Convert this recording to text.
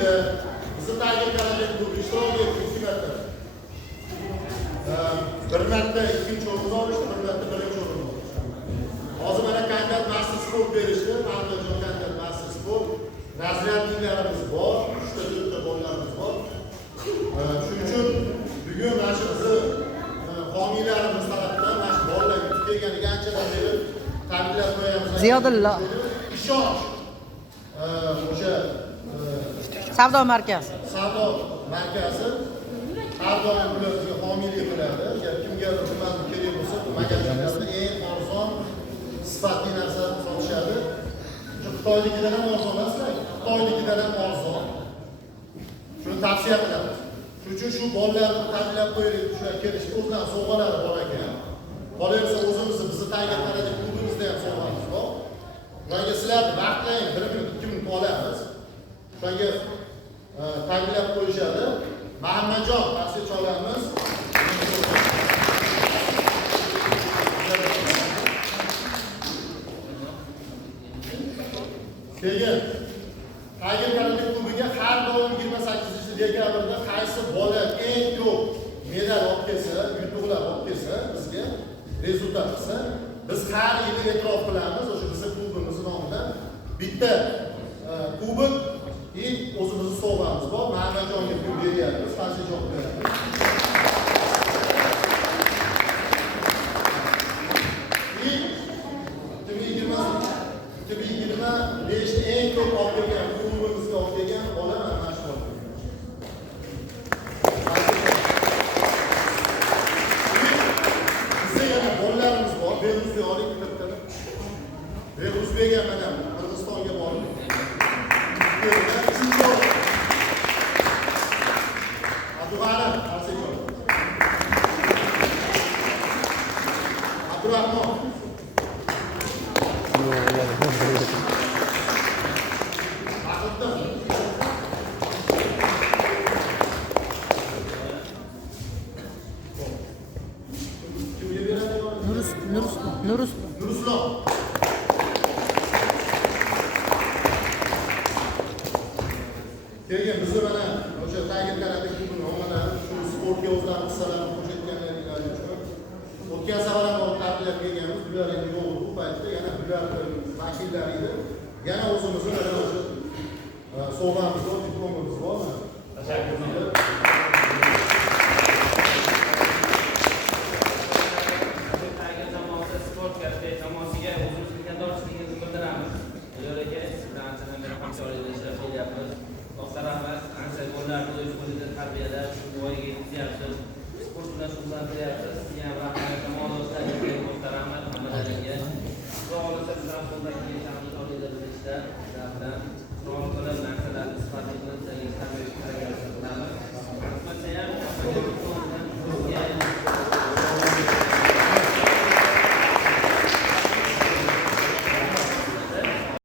yili bizni Tiger Karate klubi ishtirok etdi 2 marta. Bir marta ikkinchi o'rinni olishdi, bir marta birinchi o'rinni olishdi. Hozir mana kandidat master sport berishdi, Andijon kandidat master sport. Razryadliklarimiz bor, 3 ta bolalarimiz bor. Shuning uchun bugun mana shu bizni homiylarimiz tarafidan mana shu bolalarga kelganiga anchadan beri tabriklar qo'yamiz. Ziyodulla. Ishonch. O'sha Savdo markazi. Savdo markazi har doim ularga homiylik qiladi. Agar kimga xizmat kerak bo'lsa, magazinlarda eng arzon sifatli narsa sotishadi. Xitoyligidan ham arzon emas, Xitoyligidan ham arzon. Shuni tavsiya qilamiz. Shuning uchun shu bolalarni tabriklab qo'yaylik, shular kelishib o'zidan sovg'alari bor ekan. Qolaversa o'zimizni bizni Tiger Karate klubimizda ham sovg'amiz bor. Ularga sizlarni vaqtlang 1 minut 2 minut olamiz. Shularga tabriklab qo'yishadi. Muhammadjon tavsiya cholamiz. Keyin Tiger Karate klubiga har doim 28-dekabrda qaysi bola eng ko'p medal olib kelsa, yutuqlar olib kelsa, bizga rezultat qilsa, biz har yili e'tirof qilamiz. O'sha bizning klubimiz nomidan bitta kubok o'zimizni sovg'amiz bor. Muhammadjonga pul beryapmiz, Tansijon beryapmiz. Eng ko'p olib kelgan klubimizga olib kelgan bola mana shu. Bizda yana bolalarimiz bor. Behruzbek oling bittadan. Behruzbek ham mana Qirg'izistonga bordi. Uchinchi o'rin. Abdug'ani Arsenal. Abdurahmon. Nuruslon. Keyin bizni mana o'sha Tiger Karate klubi nomidan shu sportga o'zlari hissalarini qo'shayotganlari uchun o'tgan safar ham tabriklab kelganmiz. Bular endi yo'q bu paytda yana bular vakillari edi. Yana o'zimizni mana o'sha sovg'amiz bor, diplomimiz bor. Tashakkur.